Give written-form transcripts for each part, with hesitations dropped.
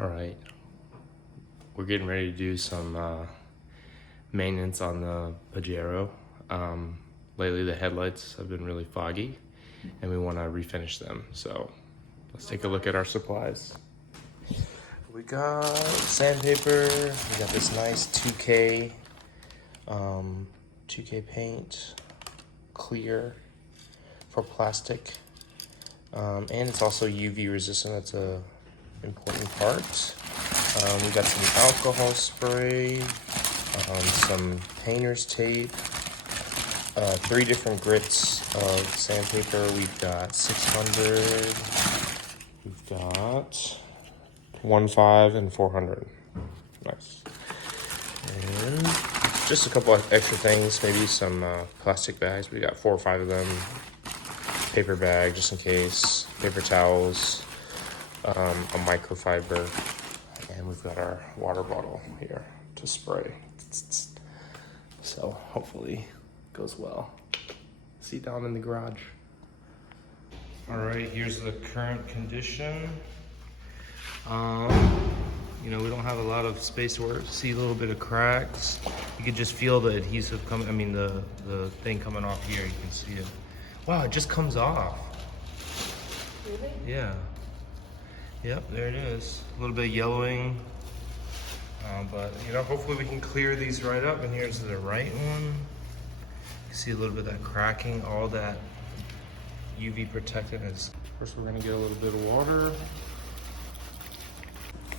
All right, we're getting ready to do some maintenance on the Pajero. Lately the headlights have been really foggy and we want to refinish them. So let's take a look at our supplies. We got sandpaper, we got this nice 2K paint, clear for plastic, and it's also UV resistant. That's a important part. We got some alcohol spray, some painter's tape, 3 different grits of sandpaper. We've got 600, we've got 1.5 and 400. Nice. And just a couple of extra things, maybe some plastic bags. We got 4 or 5 of them. Paper bag just in case, paper towels, a microfiber, and we've got our water bottle here to spray. So hopefully it goes well. See you down in the garage. All right, here's the current condition. You know, we don't have a lot of space to work. See a little bit of cracks. You can just feel the adhesive coming, the thing coming off here. You can see it. Wow, it just comes off. Really? Yeah. Yep, there it is. A little bit of yellowing. But, you know, hopefully we can clear these right up. And here's the right one. You see a little bit of that cracking, all that UV protectant is. First, we're gonna get a little bit of water.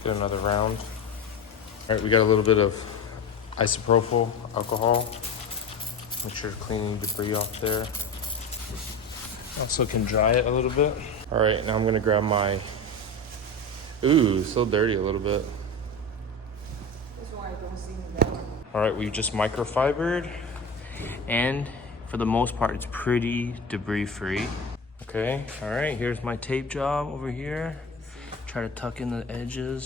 Get another round. All right, we got a little bit of isopropyl alcohol. Make sure to clean any debris off there. Also can dry it a little bit. All right, now I'm gonna grab my, ooh, still dirty a little bit. That's why I don't see that one. All right, we've just microfibered, and for the most part, it's pretty debris free. Okay, all right, here's my tape job over here. Try to tuck in the edges.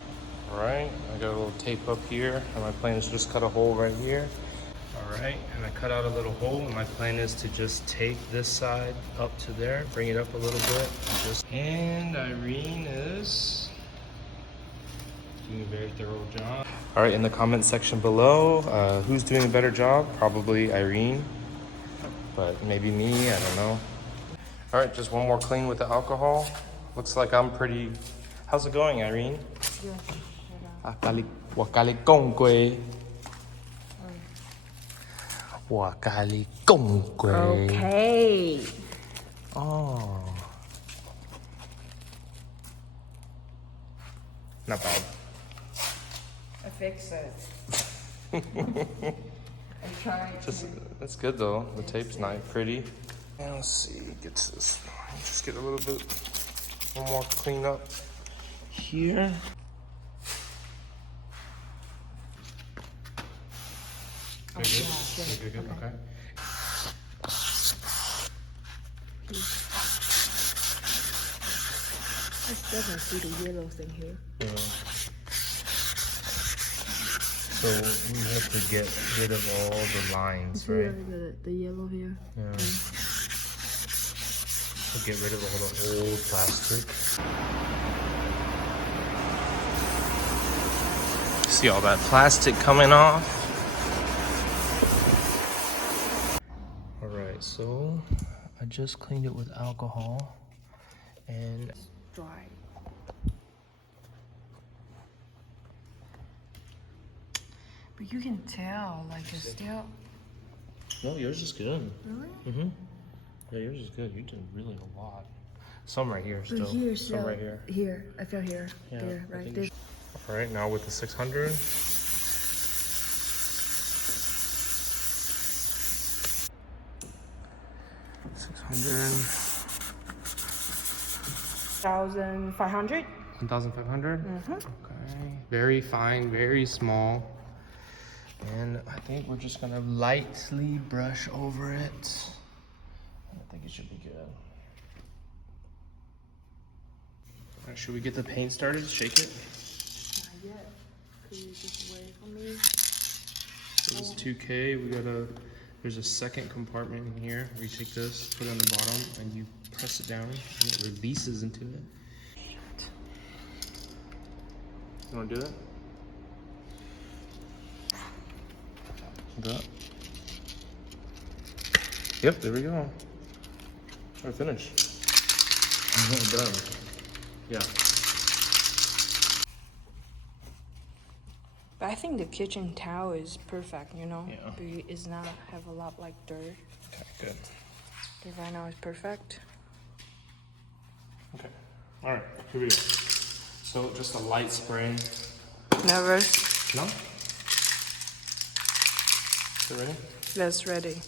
All right, I got a little tape up here, and my plan is to just cut a hole right here. All right, and I cut out a little hole, and my plan is to just tape this side up to there, bring it up a little bit. And Irene is doing a very thorough job. All right, in the comment section below, who's doing a better job? Probably Irene, but maybe me, I don't know. All right, just one more clean with the alcohol. Looks like I'm pretty, how's it going, Irene? Good. Okay. Oh. Not bad. I fix it. I'm trying to. That's good though. The tape's nice, pretty. And let's see, gets this. Just get a little bit, one more clean up here. Oh, yeah, Good. Okay. I still can see the yellow thing here. Yeah. So we have to get rid of all the lines, right? The yellow here. Yeah. So get rid of all the old plastic. See all that plastic coming off? All right, so I just cleaned it with alcohol and Dry. But you can tell, like it's still. no, yours is good. Really? Mm-hmm. Yeah, yours is good. You did really a lot. Some right here still. But here, Some right here. Here, I feel here. Yeah, There, I right think there. All right, now with the 600. $1,500. 1,500? Mm-hmm. Okay. Very fine, very small. And I think we're just gonna lightly brush over it. I think it should be good. All right, should we get the paint started? Shake it? Not yet. Could you just wait for me? So this 2K, there's a second compartment in here where you take this, put it on the bottom, and you press it down, and it releases into it. You wanna do it? That. Yep, there we go. We're finished. Done. Yeah. But I think the kitchen towel is perfect, you know? Yeah. But it's not have a lot like dirt. Okay, good. But right now it's perfect. Okay. All right, here we go. So just a light spray. Nervous? No? You ready? That's ready.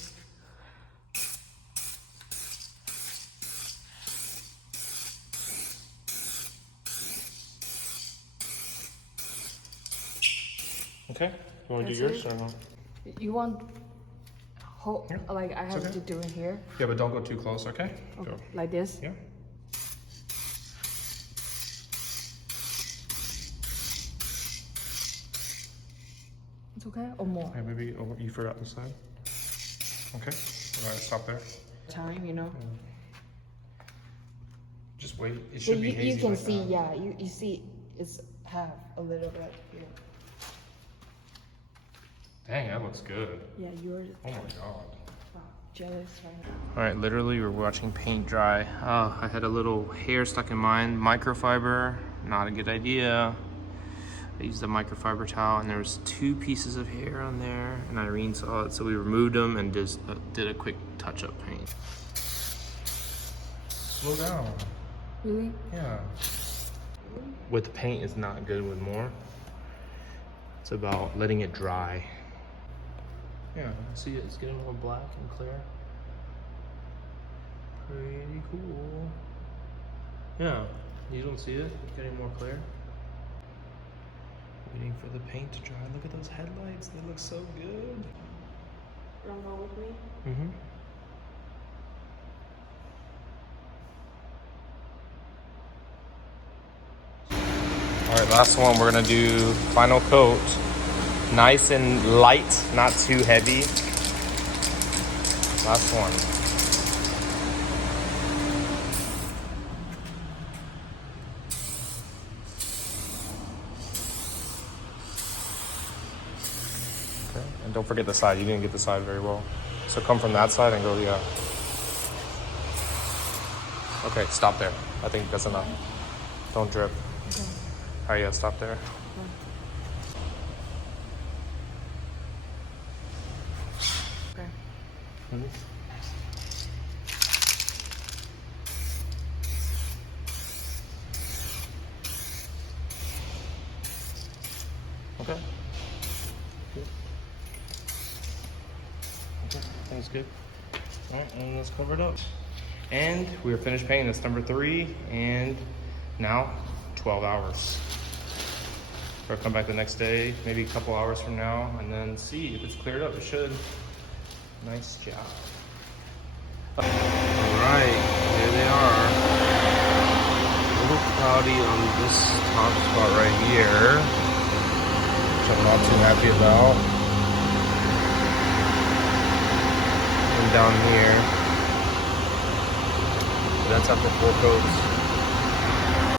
Okay. You want to do That's yours or no? You want whole, Yeah, like I have okay. to do it here? Yeah, but don't go too close, okay? Okay. Go. Like this? Yeah. It's okay? Or more? Okay, maybe you forgot this side. Okay. All right, stop there. Time, you know? Just wait. It But should be hazy you can like see, that. yeah, you see it's have a little bit here. Dang, that looks good. Yeah, yours. Oh my god. Wow, jealous right now. All right, literally we're watching paint dry. Oh, I had a little hair stuck in mine. Microfiber, not a good idea. I used the microfiber towel and there was 2 pieces of hair on there and Irene saw it, so we removed them and just did a quick touch-up paint. Slow down. Really? Yeah. With paint is not good with more. It's about letting it dry. Yeah, see it's getting more black and clear. Pretty cool. Yeah, you don't see it getting more clear? Waiting for the paint to dry. Look at those headlights, they look so good. Wanna go with me? Mm-hmm. All right, last one, we're gonna do final coat. Nice and light, not too heavy. Last one. Okay, and don't forget the side. You didn't get the side very well. So come from that side and go, yeah. Okay, stop there. I think that's enough. Don't drip. Okay. All right, yeah, stop there. Okay. Okay. Good. Okay, that's good. All right, and let's cover it up. And we are finished painting. That's number 3, and now 12 hours. We'll come back the next day, maybe a couple hours from now, and then see if it's cleared up. It should. Nice job. All right, here they are. A little cloudy on this top spot right here, which I'm not too happy about. And down here, that's after 4 coats.